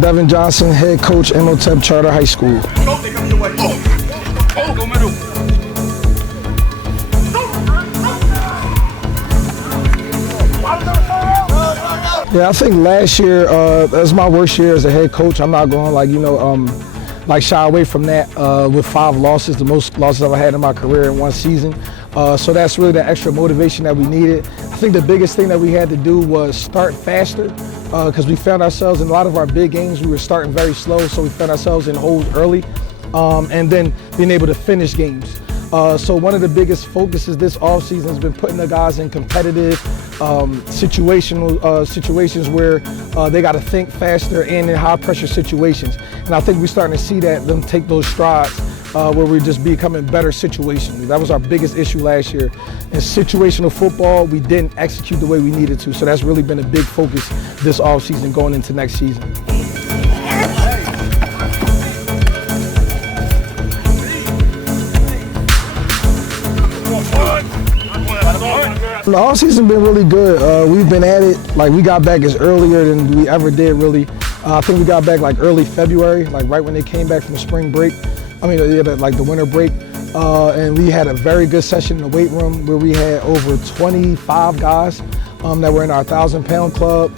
Devon Johnson, Head Coach, Imhotep Charter High School. Yeah, I think last year that was my worst year as a head coach. I'm not going like shy away from that with 5 losses, the most losses I've had in my career in one season. So that's really the extra motivation that we needed. I think the biggest thing that we had to do was start faster because we found ourselves in a lot of our big games, we were starting very slow, so we found ourselves in holes early and then being able to finish games. So one of the biggest focuses this offseason has been putting the guys in competitive situations where they got to think faster and in high pressure situations. And I think we're starting to see them take those strides where we're just becoming better situationally. That was our biggest issue last year. In situational football, we didn't execute the way we needed to. So that's really been a big focus this offseason going into next season. The offseason been really good. We've been at it, like we got back as earlier than we ever did really. I think we got back like early February, like right when they came back from spring break. Like the winter break. And we had a very good session in the weight room where we had over 25 guys that were in our 1,000-pound club.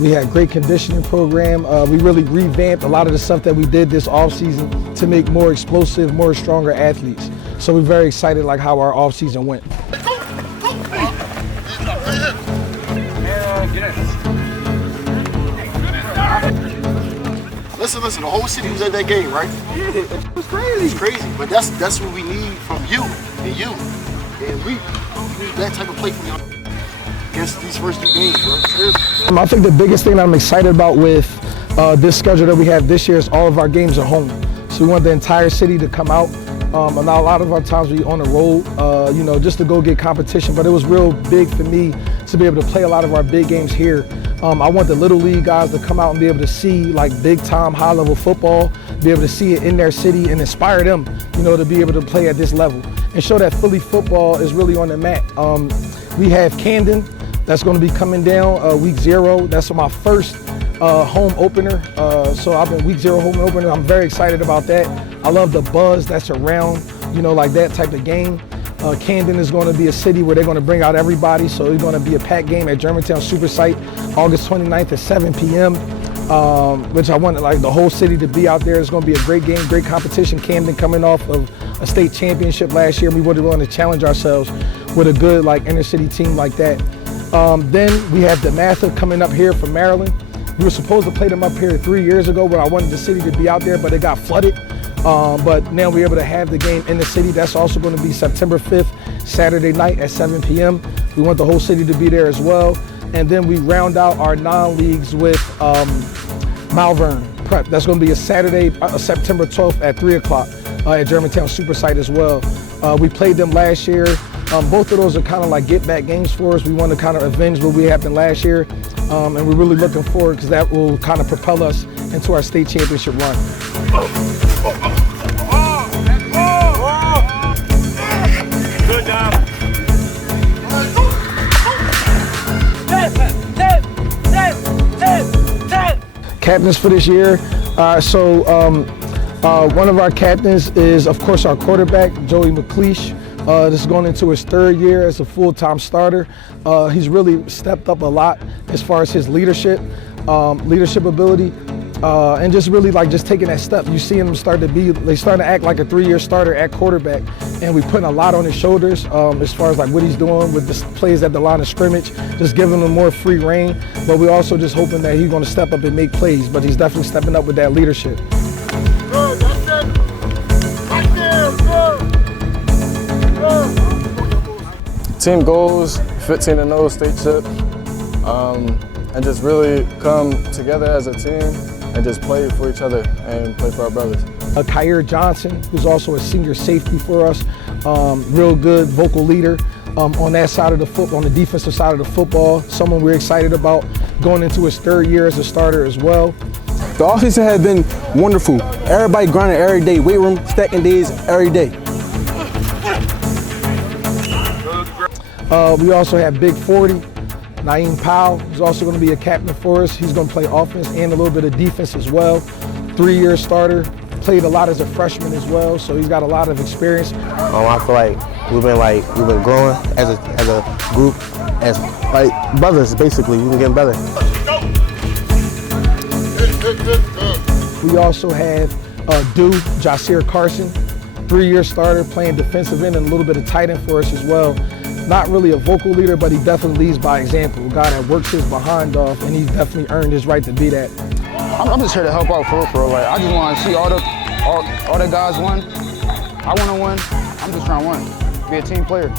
We had great conditioning program. We really revamped a lot of the stuff that we did this offseason to make more explosive, more stronger athletes. So we're very excited like how our offseason went. Listen, the whole city was at that game, right? Yeah, it was crazy. It's crazy, but that's what we need from you and you. And we need that type of play from you against these first 2 games, bro. Seriously. I think the biggest thing that I'm excited about with this schedule that we have this year is all of our games are home. So we want the entire city to come out. And a lot of our times we on the road, just to go get competition. But it was real big for me to be able to play a lot of our big games here. I want the Little League guys to come out and be able to see like big time, high level football, be able to see it in their city and inspire them, to be able to play at this level and show that Philly football is really on the mat. We have Camden that's going to be coming down week 0. That's my first home opener. So I've been week 0 home opener. I'm very excited about that. I love the buzz that's around, like that type of game. Camden is going to be a city where they're going to bring out everybody. So it's going to be a packed game at Germantown Super Site, August 29th at 7 p.m. Which I want the whole city to be out there. It's going to be a great game, great competition. Camden coming off of a state championship last year. We would want to challenge ourselves with a good inner city team like that. Then we have DeMatha coming up here from Maryland. We were supposed to play them up here 3 years ago, but I wanted the city to be out there, but it got flooded. But now we're able to have the game in the city. That's also going to be September 5th, Saturday night at 7 p.m. We want the whole city to be there as well. And then we round out our non-leagues with Malvern Prep. That's going to be a Saturday, September 12th at 3 o'clock at Germantown Super Site as well. We played them last year. Both of those are kind of like get-back games for us. We want to kind of avenge what we happened last year. And we're really looking forward because that will kind of propel us into our state championship run. Good job. Captains for this year. One of our captains is, of course, our quarterback, Joey McLeish. This is going into his 3rd year as a full-time starter. He's really stepped up a lot as far as his leadership ability, and just really just taking that step. You see him they starting to act like a 3-year starter at quarterback, and we're putting a lot on his shoulders as far as what he's doing with the plays at the line of scrimmage, just giving him more free reign. But we're also just hoping that he's going to step up and make plays, but he's definitely stepping up with that leadership. Good, that's it. Right there, good. Team goals, 15-0 state chip, and just really come together as a team and just play for each other and play for our brothers. Kyrie Johnson, who's also a senior safety for us, real good vocal leader on that side of the football, on the defensive side of the football, someone we're excited about going into his 3rd year as a starter as well. The offseason has been wonderful. Everybody grinding every day, weight room, stacking days every day. We also have Big 40, Naeem Powell, who's also going to be a captain for us. He's going to play offense and a little bit of defense as well. 3-year starter, played a lot as a freshman as well, so he's got a lot of experience. I feel like we've been growing as a group, as like brothers basically. We've been getting better. We also have Jasir Carson, 3-year starter, playing defensive end and a little bit of tight end for us as well. Not really a vocal leader, but he definitely leads by example. A guy that works his behind off, and he's definitely earned his right to be that. I'm just here to help out for real. Like, I just want to see all the guys win. I want to win. I'm just trying to win. Be a team player.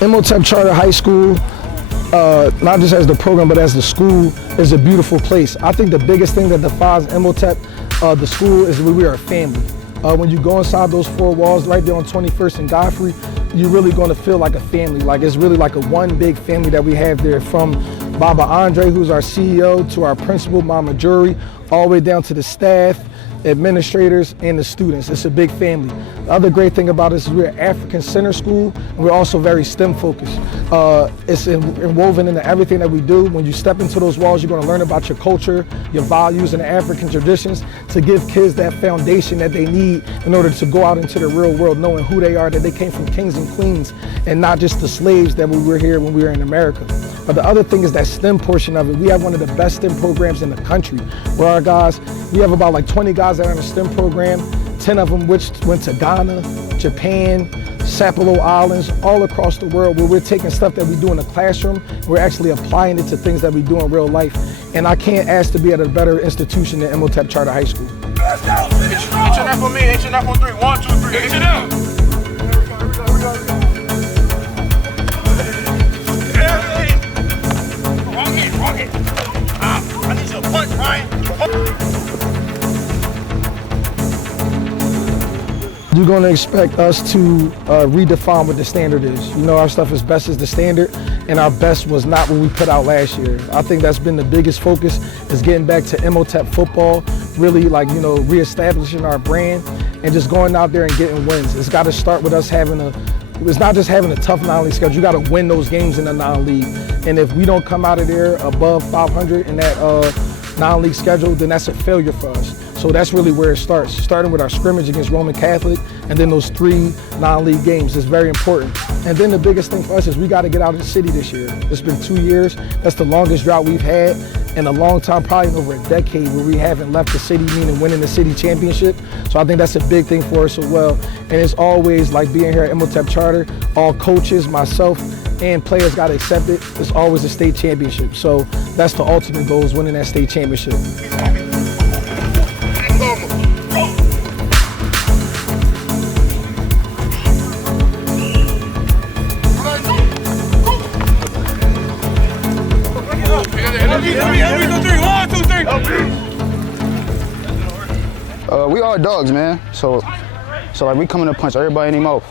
Imhotep Charter High School, not just as the program, but as the school, is a beautiful place. I think the biggest thing that defines Imhotep, the school, is we are a family. When you go inside those 4 walls right there on 21st and Godfrey, you're really going to feel like a family. Like it's really like a one big family that we have there, from Baba Andre, who's our CEO, to our principal, Mama Jury, all the way down to the staff, administrators, and the students. It's a big family. The other great thing about us is we're an African center school, and we're also very STEM focused. It's woven into everything that we do. When you step into those walls, you're going to learn about your culture, your values, and the African traditions to give kids that foundation that they need in order to go out into the real world, knowing who they are, that they came from kings and queens, and not just the slaves that we were here when we were in America. But the other thing is that STEM portion of it. We have one of the best STEM programs in the country, where our guys, we have about like 20 guys that are in a STEM program, 10 of them which went to Ghana, Japan, Sapelo Islands, all across the world, where we're taking stuff that we do in the classroom, we're actually applying it to things that we do in real life. And I can't ask to be at a better institution than Imhotep Charter High School. Let's go! H&F on me, H&F on 3. 1, 2, 3, H&F! Wrong hit. I need your punch, Ryan. You're going to expect us to redefine what the standard is. You know, our stuff is best is the standard, and our best was not what we put out last year. I think that's been the biggest focus, is getting back to Imhotep football, really reestablishing our brand and just going out there and getting wins. It's got to start with us it's not just having a tough non-league schedule. You got to win those games in the non-league. And if we don't come out of there above 500 in that non-league schedule, then that's a failure for us. So that's really where it starts, starting with our scrimmage against Roman Catholic, and then those 3 non-league games is very important. And then the biggest thing for us is we got to get out of the city this year. It's been 2 years. That's the longest drought we've had in a long time, probably over a decade, where we haven't left the city, meaning winning the city championship. So I think that's a big thing for us as well. And it's always like being here at Imhotep Charter, all coaches, myself, and players got to accept it. It's always a state championship. So that's the ultimate goal, is winning that state championship. We all dogs, man. So like we coming to punch everybody in the mouth.